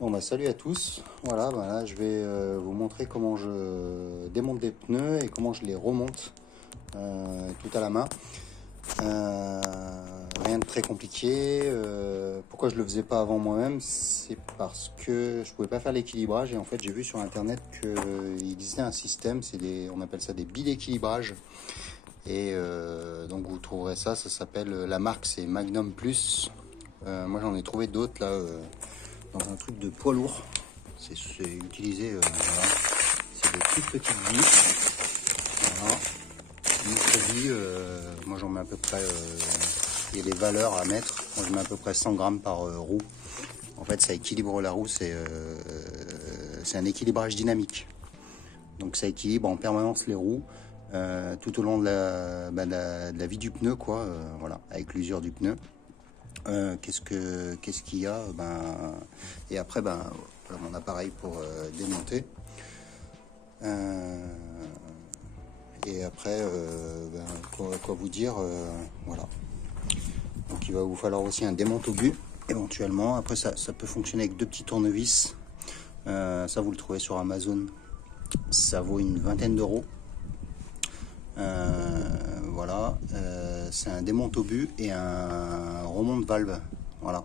Bon bah salut à tous, voilà, bah là je vais vous montrer comment je démonte des pneus et comment je les remonte tout à la main. Rien de très compliqué. Pourquoi je le faisais pas avant moi-même, c'est parce que je pouvais pas faire l'équilibrage et en fait j'ai vu sur internet qu'il existait un système, on appelle ça des billes d'équilibrage et donc vous trouverez ça s'appelle, la marque c'est Magnum Plus. Moi j'en ai trouvé d'autres là dans un truc de poids lourd. C'est utilisé, voilà. C'est des toutes petites billes. Voilà. Une bille, moi j'en mets à peu près, il y a des valeurs à mettre. Moi je mets à peu près 100 grammes par roue. En fait ça équilibre la roue, c'est un équilibrage dynamique. Donc ça équilibre en permanence les roues tout au long de la vie du pneu, quoi. Voilà, avec l'usure du pneu. Qu'est-ce qu'il y a, et après voilà mon appareil pour démonter, et après quoi vous dire, voilà, donc il va vous falloir aussi un démonte-obus éventuellement. Après ça peut fonctionner avec deux petits tournevis, ça vous le trouvez sur Amazon, ça vaut une vingtaine d'euros. Voilà, c'est un démonte-obus et un remonte-valve. Voilà.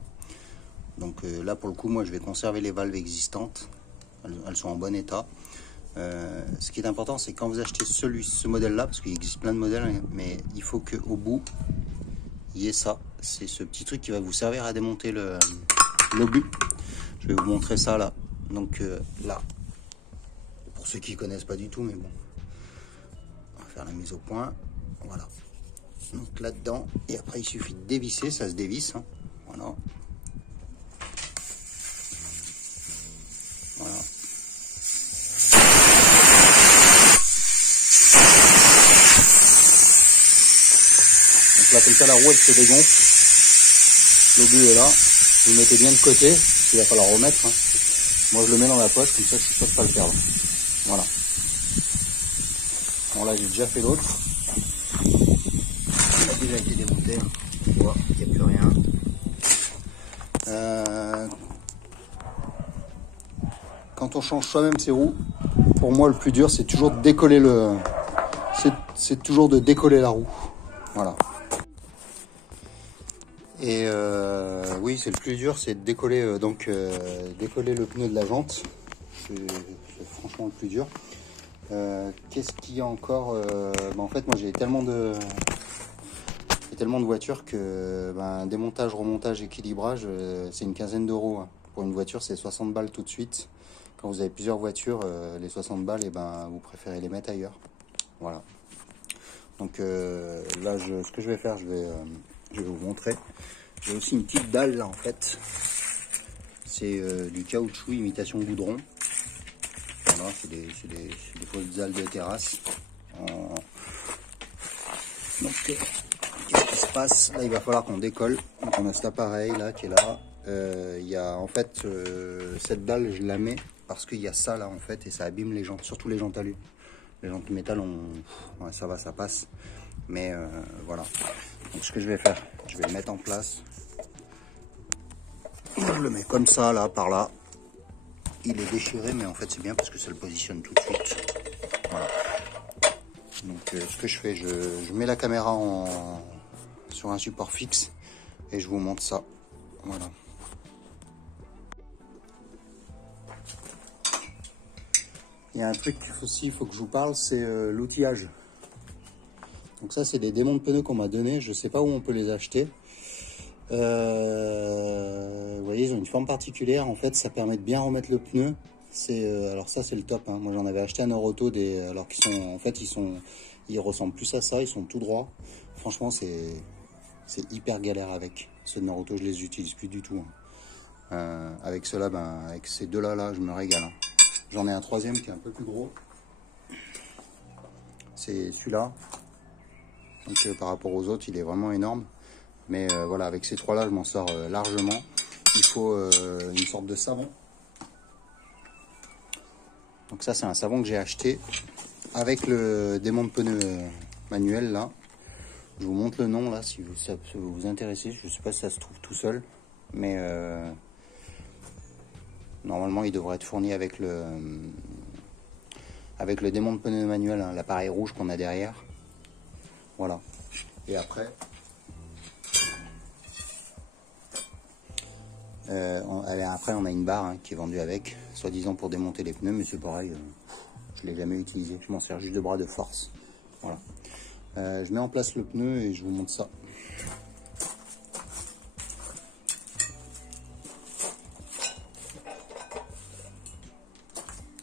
Donc là pour le coup, moi je vais conserver les valves existantes. Elles sont en bon état. Ce qui est important, c'est quand vous achetez ce modèle-là, parce qu'il existe plein de modèles, mais il faut qu'au bout, il y ait ça. C'est ce petit truc qui va vous servir à démonter l'obus. Je vais vous montrer ça là. Donc là, pour ceux qui ne connaissent pas du tout, mais bon. Faire la mise au point, voilà, donc là dedans, et après il suffit de dévisser, ça se dévisse, hein. Voilà, voilà, donc là comme ça la roue elle se dégonfle, l'obus est là, vous le mettez bien de côté, il va falloir remettre, hein. Moi je le mets dans la poche, comme ça je suis sûr de pas le perdre. Voilà, bon là j'ai déjà fait l'autre, il a déjà été démonté, hein. On voit qu'il n'y a plus rien. Quand on change soi-même ses roues, pour moi le plus dur c'est toujours de décoller c'est toujours de décoller la roue. Voilà. Et oui, c'est le plus dur, c'est de décoller décoller le pneu de la jante. C'est franchement le plus dur. Qu'est-ce qu'il y a encore, en fait moi j'ai tellement de voitures que démontage, remontage, équilibrage, c'est une quinzaine d'euros, hein. Pour une voiture c'est 60 balles tout de suite. Quand vous avez plusieurs voitures, les 60 balles, vous préférez les mettre ailleurs. Voilà. Donc là, ce que je vais faire, je vais vous montrer. J'ai aussi une petite dalle là en fait. C'est du caoutchouc imitation goudron. Voilà, c'est des fausses dalles de terrasse. Donc qu'est-ce qui se passe? Là il va falloir qu'on décolle. Donc on a cet appareil là qui est là. Il y a en fait cette dalle, je la mets parce qu'il y a ça là en fait et ça abîme les jantes, surtout les jantes alu. Les jantes métal, ouais, ça va, ça passe. Mais voilà. Donc ce que je vais faire, je vais le mettre en place. Je le mets comme ça là, par là. Il est déchiré, mais en fait c'est bien parce que ça le positionne tout de suite. Voilà. Donc ce que je fais, je mets la caméra sur un support fixe et je vous montre ça. Voilà. Il y a un truc aussi, il faut que je vous parle, c'est l'outillage. Donc ça, c'est des démontes pneus qu'on m'a donné. Je ne sais pas où on peut les acheter. Vous voyez, ils ont une forme particulière. En fait, ça permet de bien remettre le pneu. Alors ça, c'est le top, hein. Moi, j'en avais acheté un Neuroto, alors qu'ils sont, en fait, ils ressemblent plus à ça. Ils sont tout droits. Franchement, c'est hyper galère avec. Ceux de Neuroto, je les utilise plus du tout, hein. Avec ceux-là, avec ces deux-là, je me régale, hein. J'en ai un troisième qui est un peu plus gros. C'est celui-là. Donc par rapport aux autres, il est vraiment énorme. Mais voilà, avec ces trois-là, je m'en sors largement. Il faut une sorte de savon. Donc ça, c'est un savon que j'ai acheté avec le démonte pneu manuel là. Je vous montre le nom là, si ça peut vous intéresser. Je ne sais pas si ça se trouve tout seul. Mais Normalement, il devrait être fourni avec le démonte pneu manuel, hein, l'appareil rouge qu'on a derrière. Voilà. Et après, on a une barre hein, qui est vendue avec, soi-disant pour démonter les pneus, mais c'est pareil, je ne l'ai jamais utilisé. Je m'en sers juste de bras de force. Voilà. Je mets en place le pneu et je vous montre ça.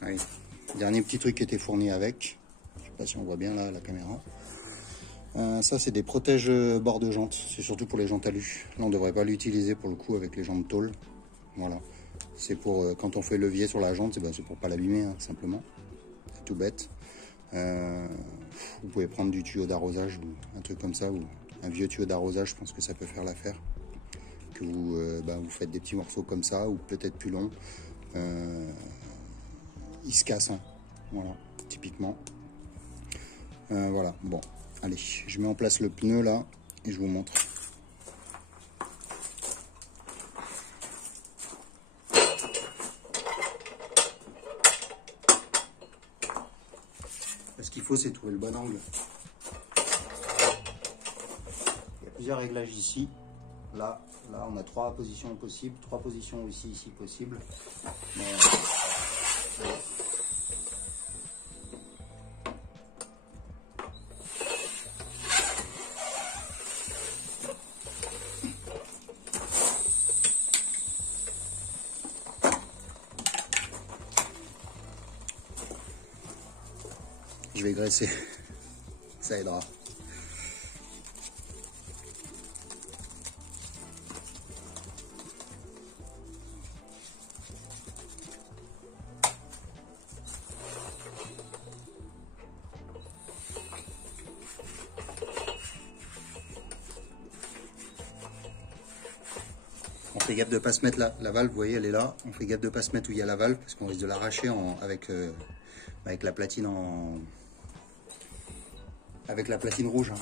Oui. Dernier petit truc qui était fourni avec, je sais pas si on voit bien là la caméra. Ça c'est des protèges bords de jantes, c'est surtout pour les jantes alu. Là on ne devrait pas l'utiliser pour le coup avec les jantes tôle. Voilà, c'est pour quand on fait levier sur la jante, c'est pour pas l'abîmer hein, simplement. C'est tout bête. Vous pouvez prendre du tuyau d'arrosage ou un truc comme ça, ou un vieux tuyau d'arrosage, je pense que ça peut faire l'affaire. Que vous faites des petits morceaux comme ça, ou peut-être plus longs. Il se casse, hein. Voilà, typiquement. Voilà, bon, allez, je mets en place le pneu là, et je vous montre. Ce qu'il faut, c'est trouver le bon angle. Il y a plusieurs réglages ici. Là, on a 3 positions possibles, 3 positions ici possibles. Mais, je vais graisser, ça aidera. On fait gaffe de ne pas se mettre la valve, vous voyez, elle est là. On fait gaffe de ne pas se mettre où il y a la valve, parce qu'on risque de l'arracher avec la platine avec la platine rouge.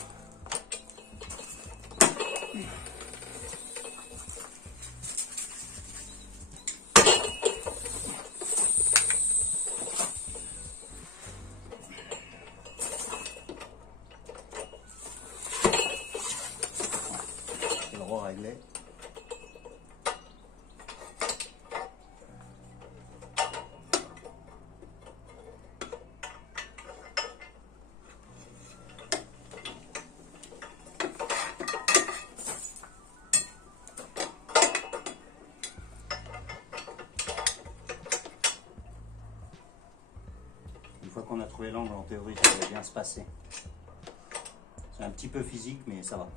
C'est le réglé. Une fois qu'on a trouvé l'angle, en théorie, ça va bien se passer. C'est un petit peu physique, mais ça va.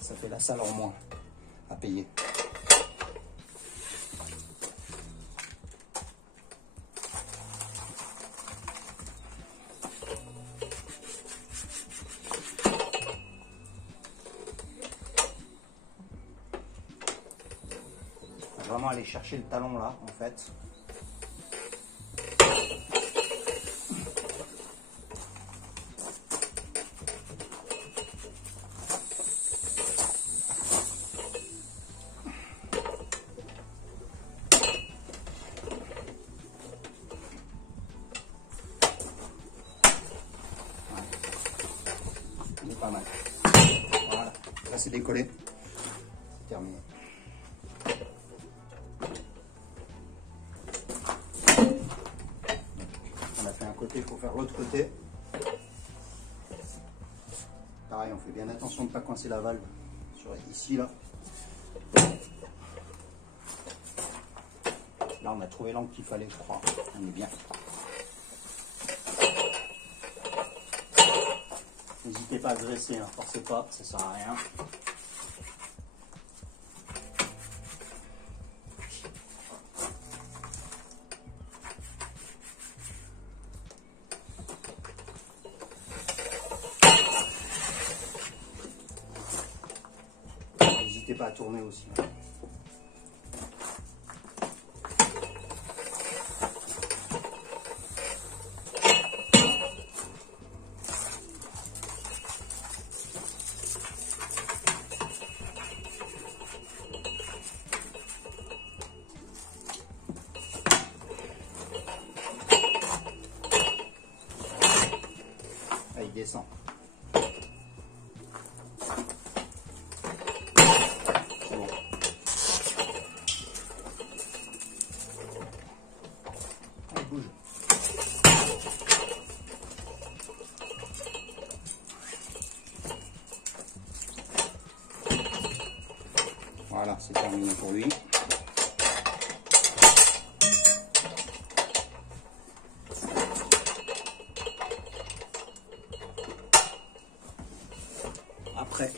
Ça fait la salle en moins à payer. Vraiment aller chercher le talon là en fait. Il est pas mal. Voilà, là c'est décollé. C'est terminé. Côté, il faut faire l'autre côté. Pareil, on fait bien attention de ne pas coincer la valve sur ici là. Là, on a trouvé l'angle qu'il fallait, je crois. On est bien. N'hésitez pas à graisser, hein. Forcez pas, ça sert à rien. N'hésitez pas à tourner aussi. Voilà, c'est terminé pour lui. Après,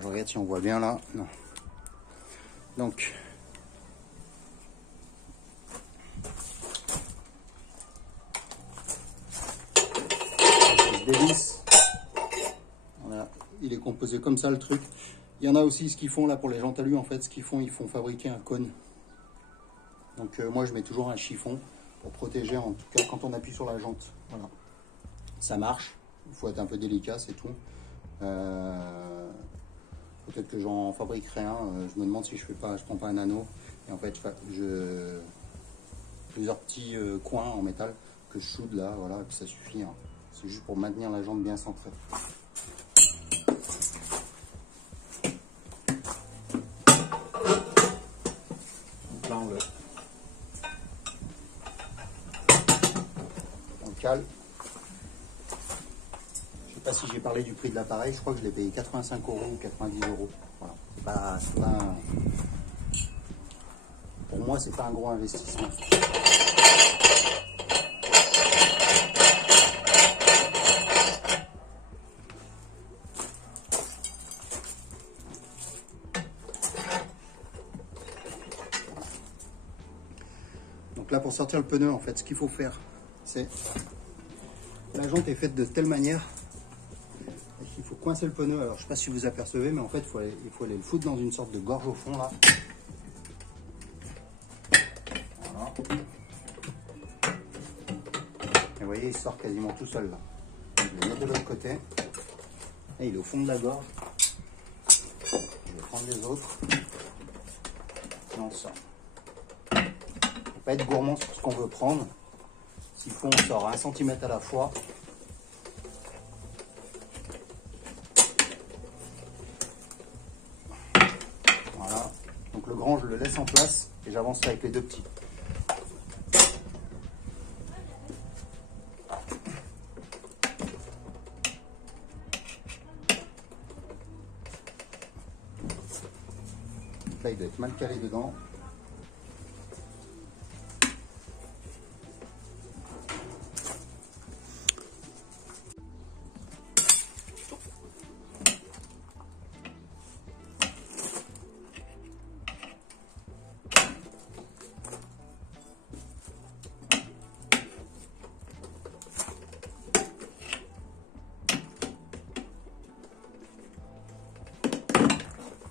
je regarde si on voit bien là. Non. Donc, il se dévisse. Voilà. Il est composé comme ça le truc. Il y en a aussi ce qu'ils font là pour les jantes alu, en fait, ce qu'ils font, ils font fabriquer un cône. Donc moi je mets toujours un chiffon pour protéger, en tout cas quand on appuie sur la jante. Voilà. Ça marche, il faut être un peu délicat, c'est tout. Peut-être que j'en fabriquerai un, je me demande si je prends pas un anneau. Et en fait, plusieurs petits coins en métal que je soude là, voilà, que ça suffit. Hein. C'est juste pour maintenir la jante bien centrée. Là, on le cale. Je sais pas si j'ai parlé du prix de l'appareil, je crois que je l'ai payé 85 € ou 90 €. Voilà. C'est pas pour moi, c'est pas un gros investissement. Donc là, pour sortir le pneu, en fait, ce qu'il faut faire, c'est la jante est faite de telle manière qu'il faut coincer le pneu. Alors, je sais pas si vous apercevez, mais en fait, il faut aller le foutre dans une sorte de gorge au fond là. Voilà. Et vous voyez, il sort quasiment tout seul là. Je vais le mettre de l'autre côté. Et il est au fond de la gorge. Je vais prendre les autres. Et on sort. Il ne faut pas être gourmand sur ce qu'on veut prendre. S'il faut, on sort 1 cm à la fois. Voilà. Donc le grand, je le laisse en place et j'avance avec les deux petits. Là, il doit être mal calé dedans.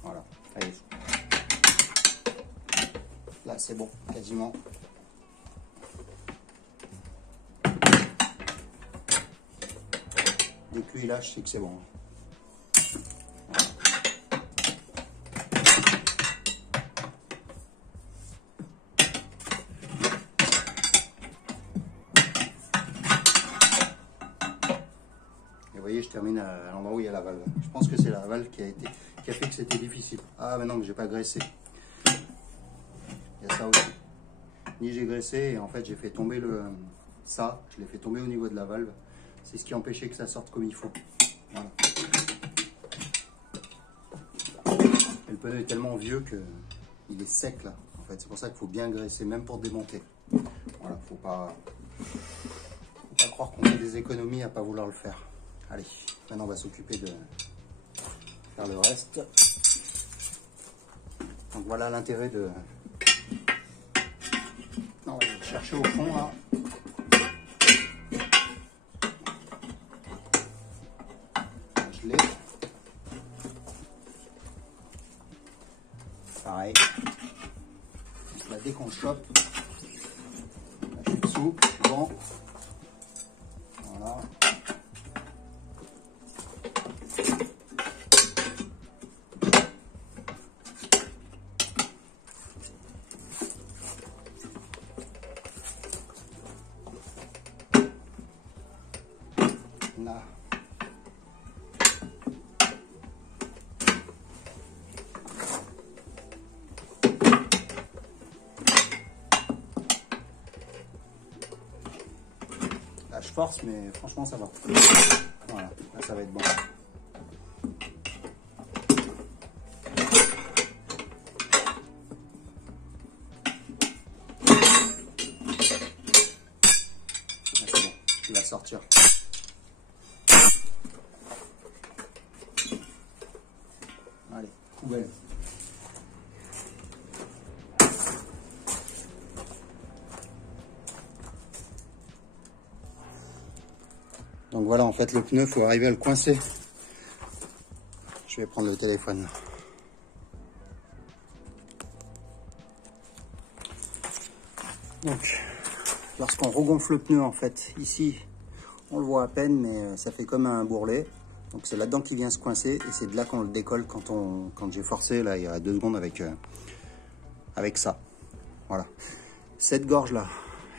Voilà, allez. Là, c'est bon, quasiment. Dès que lui lâche, c'est que c'est bon. Et vous voyez, je termine à l'endroit où il y a la valve. Je pense que c'est la valve qui a fait que c'était difficile. Ah, mais non, mais j'ai pas graissé. Il y a ça aussi. Ni j'ai graissé et en fait j'ai fait tomber ça, je l'ai fait tomber au niveau de la valve. C'est ce qui empêchait que ça sorte comme il faut. Voilà. Et le pneu est tellement vieux que il est sec là. En fait, c'est pour ça qu'il faut bien graisser, même pour démonter. Voilà, faut pas croire qu'on fait des économies à pas vouloir le faire. Allez, maintenant on va s'occuper de faire le reste. Donc voilà l'intérêt de... On va aller chercher au fond là. Je l'ai. Pareil. Donc là, dès qu'on le chope, là, je suis dessous, je suis bon. Voilà. Là. Là, je force, mais franchement, ça va. Voilà, là, ça va être bon. sortir. Allez, poubelle. Donc voilà, en fait, le pneu, il faut arriver à le coincer. Je vais prendre le téléphone. Donc, lorsqu'on regonfle le pneu, en fait, ici, on le voit à peine, mais ça fait comme un bourrelet. Donc c'est là-dedans qu'il vient se coincer et c'est de là qu'on le décolle quand j'ai forcé, là, il y a 2 secondes avec ça. Voilà. Cette gorge-là,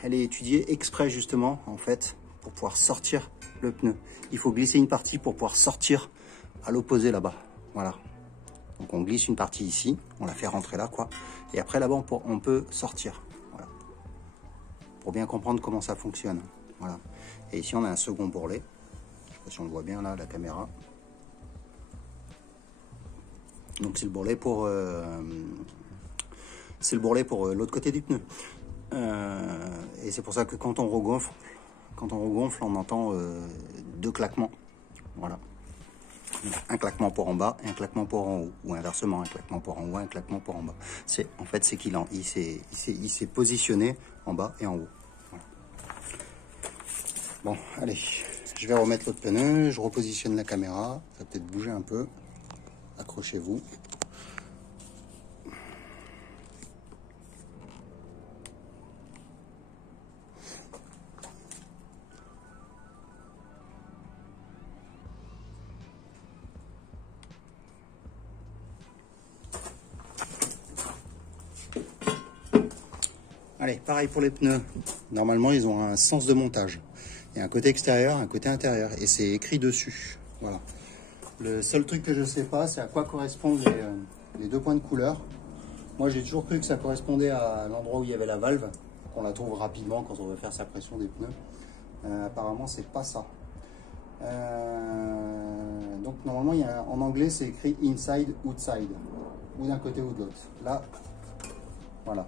elle est étudiée exprès, justement, en fait, pour pouvoir sortir le pneu. Il faut glisser une partie pour pouvoir sortir à l'opposé là-bas. Voilà. Donc on glisse une partie ici, on la fait rentrer là, quoi. Et après là-bas, on peut sortir. Voilà. Pour bien comprendre comment ça fonctionne. Voilà. Et ici, on a un second bourrelet. Je sais pas si on le voit bien là, la caméra. Donc c'est le bourrelet pour l'autre côté du pneu. Et c'est pour ça que quand on regonfle, on entend 2 claquements. Voilà. Un claquement pour en bas et un claquement pour en haut. Ou inversement, un claquement pour en haut, un claquement pour en bas. En fait, c'est qu'il s'est positionné en bas et en haut. Voilà. Bon, allez. Je vais remettre l'autre pneu. Je repositionne la caméra. Ça va peut-être bouger un peu. Accrochez-vous. Allez, pareil pour les pneus. Normalement, ils ont un sens de montage. Il y a un côté extérieur, un côté intérieur. Et c'est écrit dessus. Voilà. Le seul truc que je ne sais pas, c'est à quoi correspondent les 2 points de couleur. Moi, j'ai toujours cru que ça correspondait à l'endroit où il y avait la valve. Qu'on la trouve rapidement quand on veut faire sa pression des pneus. Apparemment, c'est pas ça. Donc, normalement, en anglais, c'est écrit inside, outside. Ou d'un côté ou de l'autre. Là, voilà.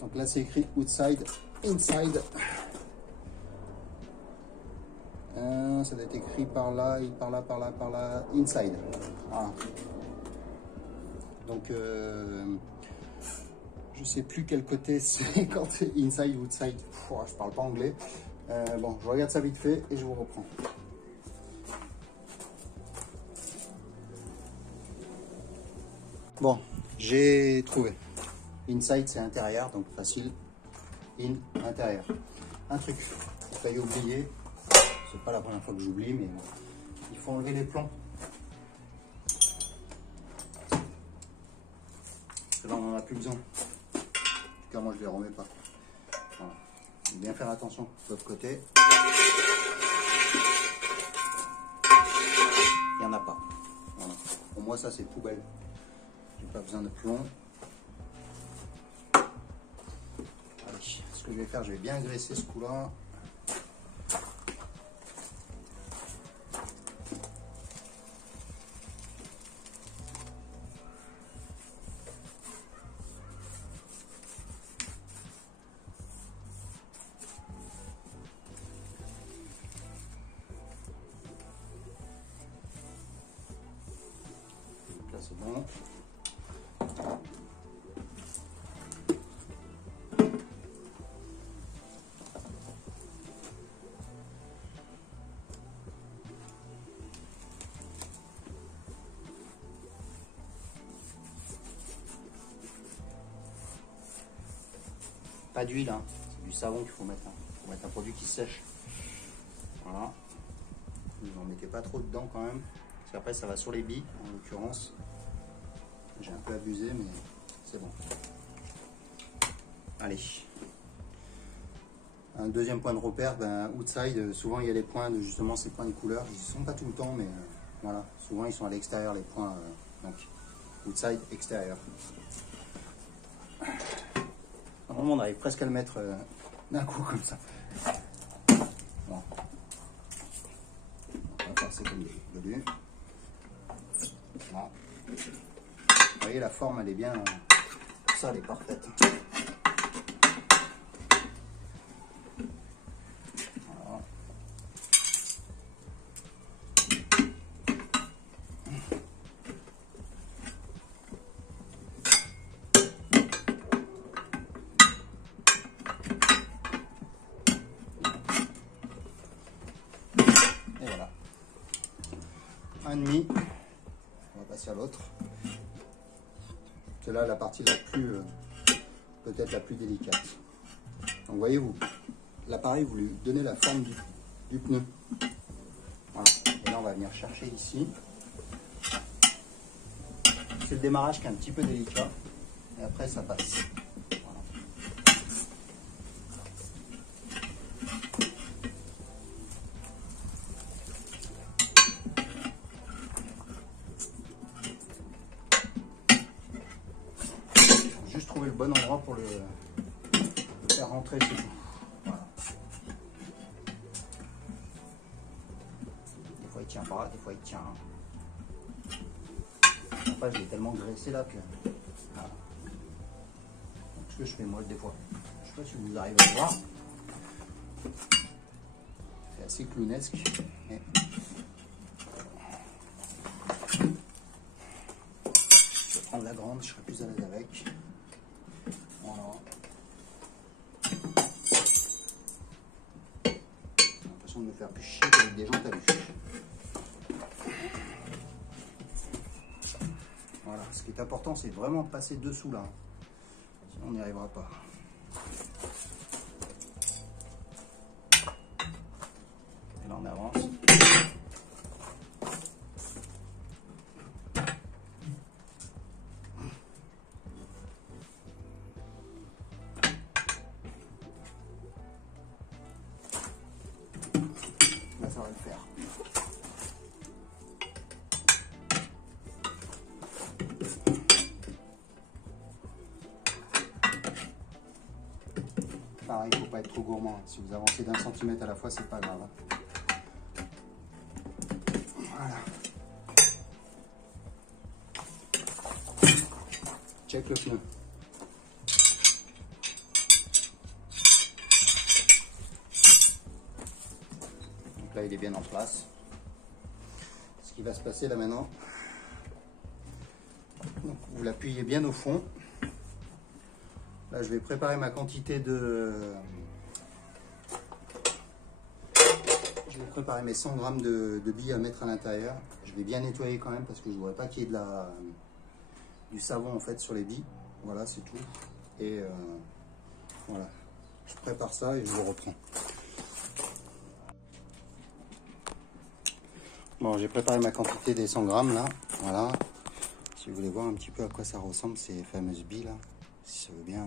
Donc là, c'est écrit outside, inside. Ça doit être écrit par là, par là, par là, par là, inside. Voilà. Donc, je sais plus quel côté c'est quand c'est inside ou outside. Je parle pas anglais. Bon, je regarde ça vite fait et je vous reprends. Bon, j'ai trouvé. Inside, c'est intérieur, donc facile. In, intérieur. Un truc, j'ai failli oublier. C'est pas la première fois que j'oublie, mais il faut enlever les plombs. Parce que là, on n'en a plus besoin. En tout cas, moi, je les remets pas. Voilà. Faut bien faire attention de l'autre côté. Il n'y en a pas. Voilà. Pour moi, ça, c'est poubelle. J'ai pas besoin de plomb. Ce que je vais faire, je vais bien graisser ce coup-là. Donc là, c'est bon. Pas d'huile, hein. C'est du savon qu'il faut mettre. Il faut mettre un produit qui sèche. Voilà. Vous n'en mettez pas trop dedans quand même. Parce qu'après ça va sur les billes, en l'occurrence. J'ai un peu abusé, mais c'est bon. Allez. Un deuxième point de repère, outside, souvent il y a les points de justement ces points de couleur. Ils ne sont pas tout le temps, mais voilà. Souvent ils sont à l'extérieur, les points. Donc, outside, extérieur. Normalement, on arrive presque à le mettre d'un coup comme ça. Bon. On va passer comme le début. Voilà. Vous voyez, la forme, elle est bien. Ça, elle est parfaite. Voilà. un demi. On va passer à l'autre. C'est là la partie la plus, peut-être la plus délicate. Donc voyez-vous, l'appareil, vous lui donnez la forme du pneu. Voilà. Et là, on va venir chercher ici. C'est le démarrage qui est un petit peu délicat. Et après, ça passe. Voilà. Juste trouver le bon endroit pour le faire rentrer, c'est tout. Voilà. Des fois il tient pas, des fois il tient. Après je l'ai tellement graissé là que. Voilà. Donc, ce que je fais moi des fois, je sais pas si vous arrivez à le voir. C'est assez clownesque. Mais... je vais prendre la grande, je serai plus à l'aise avec. Voilà. J'ai l'impression de me faire plus chier avec des gens talus. Voilà, ce qui est important, c'est vraiment de passer dessous là. Sinon, on n'y arrivera pas. Et là, on avance. Là, ça va le faire. Pareil, il ne faut pas être trop gourmand. Si vous avancez d'1 centimètre à la fois, c'est pas grave. Voilà. Check le pneu. Donc là, il est bien en place. Ce qui va se passer là maintenant, donc, vous l'appuyez bien au fond. Là, je vais préparer ma quantité de... Je vais préparer mes 100 grammes de billes à mettre à l'intérieur. Je vais bien nettoyer quand même parce que je ne voudrais pas qu'il y ait du savon en fait sur les billes. Voilà, c'est tout. Et voilà, je prépare ça et je vous reprends. Bon, j'ai préparé ma quantité des 100 grammes là. Voilà. Si vous voulez voir un petit peu à quoi ça ressemble ces fameuses billes là. Si ça veut bien,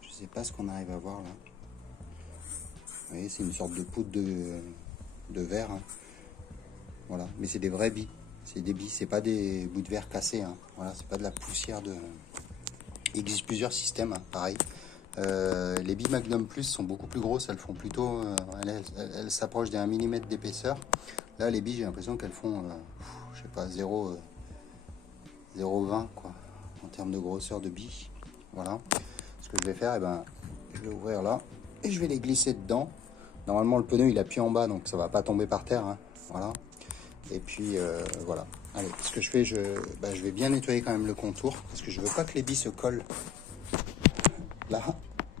je sais pas ce qu'on arrive à voir là. Vous voyez, c'est une sorte de poudre de verre. Hein. Voilà, mais c'est des vraies billes. C'est des billes, c'est pas des bouts de verre cassés. Hein. Voilà, c'est pas de la poussière de. Il existe plusieurs systèmes, hein, pareil. Les billes Magnum Plus sont beaucoup plus grosses. Elles font plutôt, elles s'approchent des 1 mm d'épaisseur. Là, les billes, j'ai l'impression qu'elles font, je sais pas, 0,20 quoi, en termes de grosseur de billes. Voilà, ce que je vais faire, eh ben, je vais ouvrir là et je vais les glisser dedans. Normalement, le pneu il appuie en bas, donc ça va pas tomber par terre. Hein. Voilà. Et puis voilà. Allez, ce que je fais, je vais bien nettoyer quand même le contour parce que je veux pas que les billes se collent là.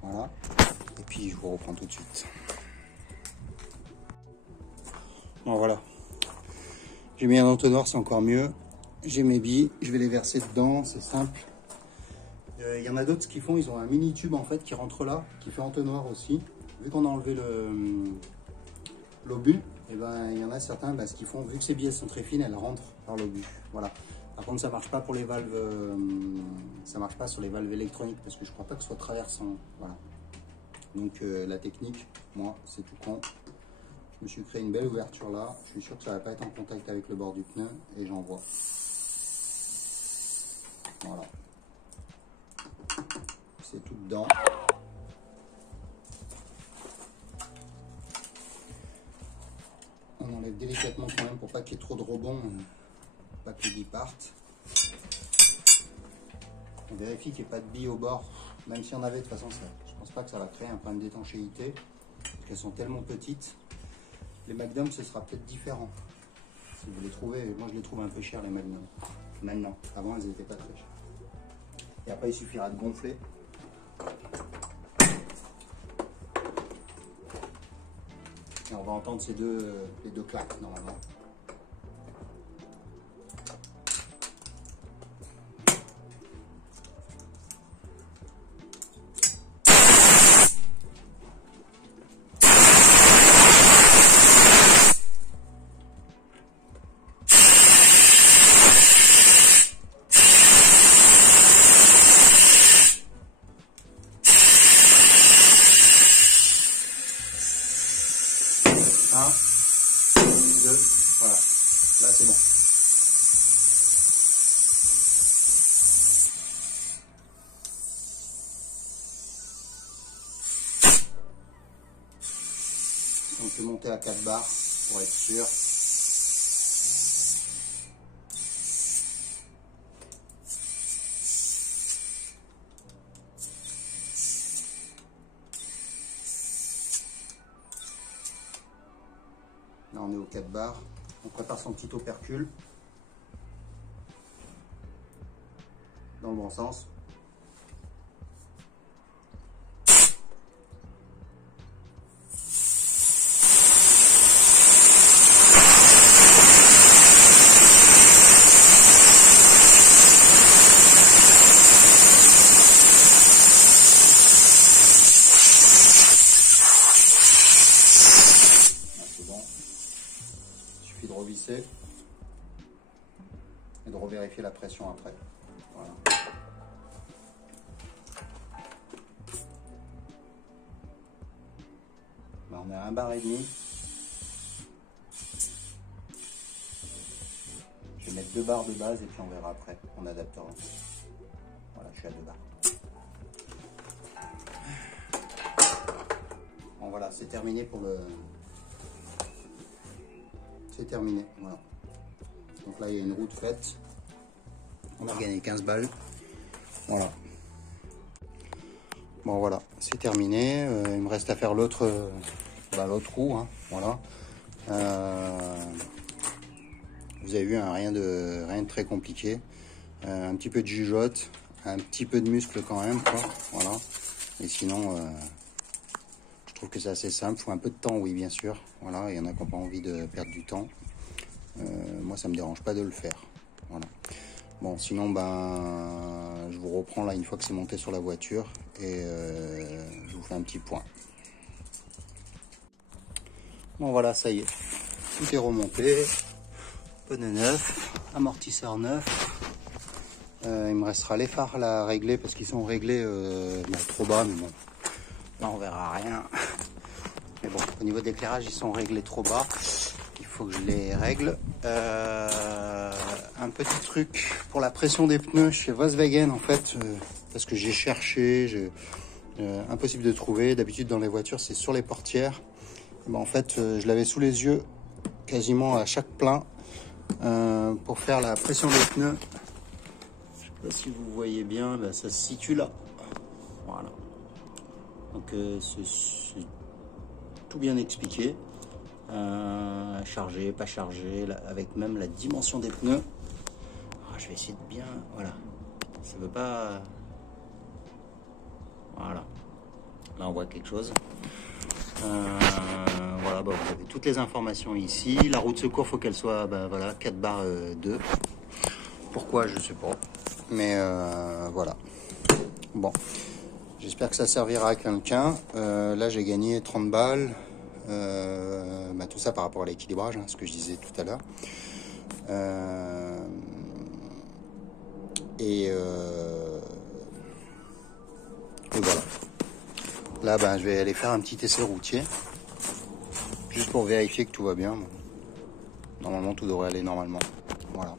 Voilà. Et puis je vous reprends tout de suite. Bon voilà. J'ai mis un entonnoir, c'est encore mieux. J'ai mes billes, je vais les verser dedans, c'est simple. Il y en a d'autres ce qu'ils font, ils ont un mini tube en fait qui rentre là, qui fait entonnoir aussi. Vu qu'on a enlevé l'obus, et ben il y en a certains, ce qu'ils font, vu que ces billes sont très fines, elles rentrent par l'obus. Voilà. Par contre, ça marche pas pour les valves, ça marche pas sur les valves électroniques parce que je crois pas que ce soit traversant. Voilà. Donc la technique, moi, c'est tout con. Je me suis créé une belle ouverture là. Je suis sûr que ça va pas être en contact avec le bord du pneu et j'envoie. Voilà. C'est tout dedans. On enlève délicatement quand même pour pas qu'il y ait trop de rebonds, pas que les billes partent. On vérifie qu'il n'y ait pas de billes au bord, même si on avait de toute façon, je pense pas que ça va créer un problème d'étanchéité, parce qu'elles sont tellement petites. Les Magnum, ce sera peut-être différent. Si vous les trouvez, moi je les trouve un peu chers les Magnum. Maintenant, avant elles n'étaient pas très chères. Et après il suffira de gonfler. Et on va entendre les deux claques normalement. Là c'est bon. On peut monter à 4 barres pour être sûr. Là on est aux 4 barres. On prépare son petit opercule dans le bon sens. De revisser et de revérifier la pression après. Voilà. Là, on est à 1,5 bar. Je vais mettre 2 barres de base et puis on verra après. On adaptera. Voilà, je suis à 2 barres. Bon voilà, c'est terminé pour le... C'est terminé, voilà. Donc là, il y a une route faite. On a gagné 15 balles. Voilà. Bon, voilà, c'est terminé. Il me reste à faire l'autre roue. Hein. Voilà. Vous avez vu, hein, rien de très compliqué. Un petit peu de jugeote, un petit peu de muscle quand même, quoi. Voilà. Et sinon, je trouve que c'est assez simple. Il faut un peu de temps, oui, bien sûr. Voilà, il y en a qui n'ont pas envie de perdre du temps. Moi, ça me dérange pas de le faire. Voilà. Bon, sinon, ben, je vous reprends là une fois que c'est monté sur la voiture et je vous fais un petit point. Bon, voilà, ça y est. Tout est remonté. Pneu neuf, amortisseur neuf. Il me restera les phares là à régler parce qu'ils sont réglés trop bas, mais bon, là on verra rien. Mais bon, au niveau de l'éclairage, ils sont réglés trop bas. Il faut que je les règle. Un petit truc pour la pression des pneus chez Volkswagen en fait, parce que j'ai cherché, impossible de trouver. D'habitude dans les voitures c'est sur les portières. Et ben, en fait je l'avais sous les yeux quasiment à chaque plein pour faire la pression des pneus. Je sais pas si vous voyez bien, ben, ça se situe là. Voilà. Donc c'est tout bien expliqué. Chargé, pas chargé, là, avec même la dimension des pneus. Alors, je vais essayer de bien, voilà, ça veut pas, voilà, là on voit quelque chose. Voilà, bah, vous avez toutes les informations ici. La roue de secours, faut qu'elle soit, bah, voilà, 4 barres 2. Pourquoi, je sais pas, mais voilà. Bon, j'espère que ça servira à quelqu'un. Là j'ai gagné 30 balles. Bah, tout ça par rapport à l'équilibrage, hein, ce que je disais tout à l'heure. Et voilà. Là, ben, je vais aller faire un petit essai routier, juste pour vérifier que tout va bien. Normalement, tout devrait aller normalement. Voilà.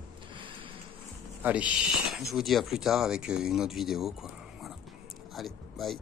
Allez, je vous dis à plus tard avec une autre vidéo, quoi. Voilà. Allez, bye.